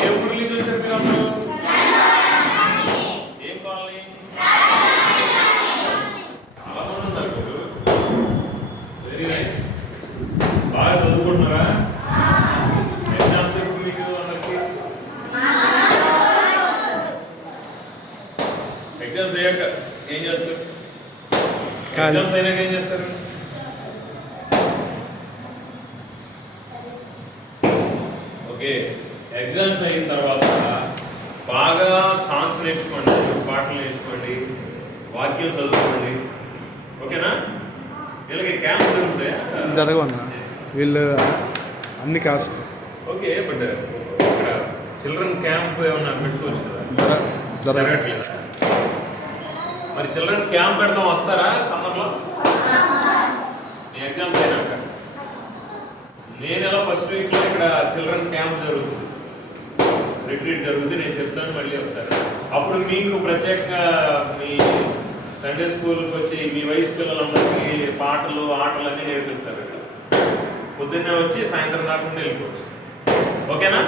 ఏ ఊరు నుంచి వచ్చారు మీరు అందరూ? ఏం కాలనీ? చాలా మంది ఉన్నారు మీరు. Very nice. బాగా చదువుకుంటున్నారా? ఎగ్జామ్స్ ఎప్పుడు మీకు అందరికి? ఎగ్జామ్స్ అయ్యాక ఏం చేస్తారు? ఎగ్జామ్స్ అయినాక ఏం చేస్తారు? ఓకే, ఎగ్జామ్స్ అయిన తర్వాత బాగా సాంగ్స్ నేర్చుకోండి, పాటలు నేర్చుకోండి, వాక్యం చదువుకోండి. ఓకేనా? వీళ్ళకి క్యాంప్ జరుగుతాయా? జరగవన్నా వీళ్ళు అన్ని కాస్ట్. ఓకే, బట్ ఇక్కడ చిల్డ్రన్ క్యాంప్ ఏమన్నా పెట్టుకోవచ్చు కదా? జరగట్లేదు. మరి చిల్డ్రన్ క్యాంప్ పెడతాం, వస్తారా సమ్మర్లో? ఎగ్జామ్స్ అయినాక నేను ఎలా ఫస్ట్ వీక్లో ఇక్కడ చిల్డ్రన్ క్యాంప్ జరుగుతుంది, రిట్రీట్ జరుగుతుంది. నేను చెప్తాను మళ్ళీ ఒకసారి. అప్పుడు మీకు ప్రత్యేకంగా మీ సండే స్కూల్కి వచ్చి మీ వయసు పిల్లలందరికీ పాటలు ఆటలు అన్నీ నేర్పిస్తారు. ఇక్కడ పొద్దున్నే వచ్చి సాయంత్రం రాకుండా వెళ్ళిపోవచ్చు. ఓకేనా?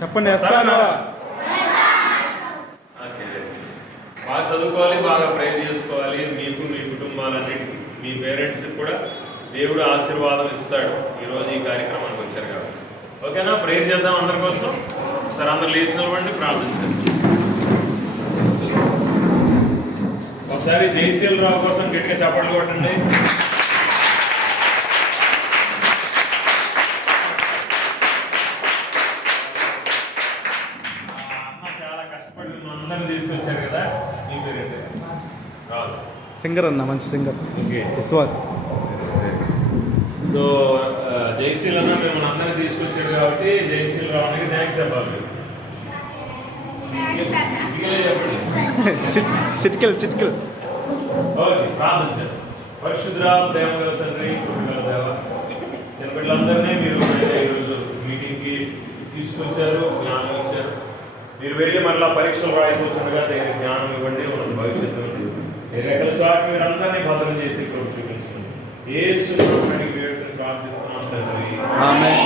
చెప్పండి. ఓకే, బాగా చదువుకోవాలి, బాగా ప్రేయర్ చేసుకోవాలి. మీకు మీ కుటుంబాలన్నిటికీ, మీ పేరెంట్స్కి కూడా దేవుడు ఆశీర్వాదం ఇస్తాడు. ఈరోజు ఈ కార్యక్రమానికి వచ్చారు కాబట్టి. ఓకేనా? ప్రేయర్ చేద్దాం అందరి కోసం. ఒకసారి అందరు లేచి నిలవండి, ప్రార్థించండి. ఒకసారి జయశీల్ రావు కోసం గట్టిగా చప్పట్లు కొట్టండి. చాలా కష్టపడి అందరిని తీసుకొచ్చారు కదా. మీ పేరేంటి? రావు. సింగర్ అన్న, మంచి singer. Okay, Vishwas. So Jayasheel అన్న మిమ్మల్ని అందరినీ తీసుకొచ్చాడు కాబట్టి జయశీల్ రావుకి థ్యాంక్స్ చెప్పాలి. చిట్కల్. ఓకే, ప్రార్థించారు. పరిశుద్ధ ప్రేమ గల తండ్రి, కృపగల దేవ, చిన్నపిల్లలందరినీ మీరు ఈరోజు మీటింగ్కి తీసుకొచ్చారు, జ్ఞానం ఇచ్చారు. మీరు వెళ్ళి మరలా పరీక్షలు రాయిపోతుండగా తగిన జ్ఞానం ఇవ్వండి. మన భవిష్యత్తు మీరు ఎక్కడ చాటు మీరు అందరినీ భద్రం చేసి చూపించండి. యేసు నామమున ప్రార్థిస్తున్నాం తండ్రి. ఆమేన్.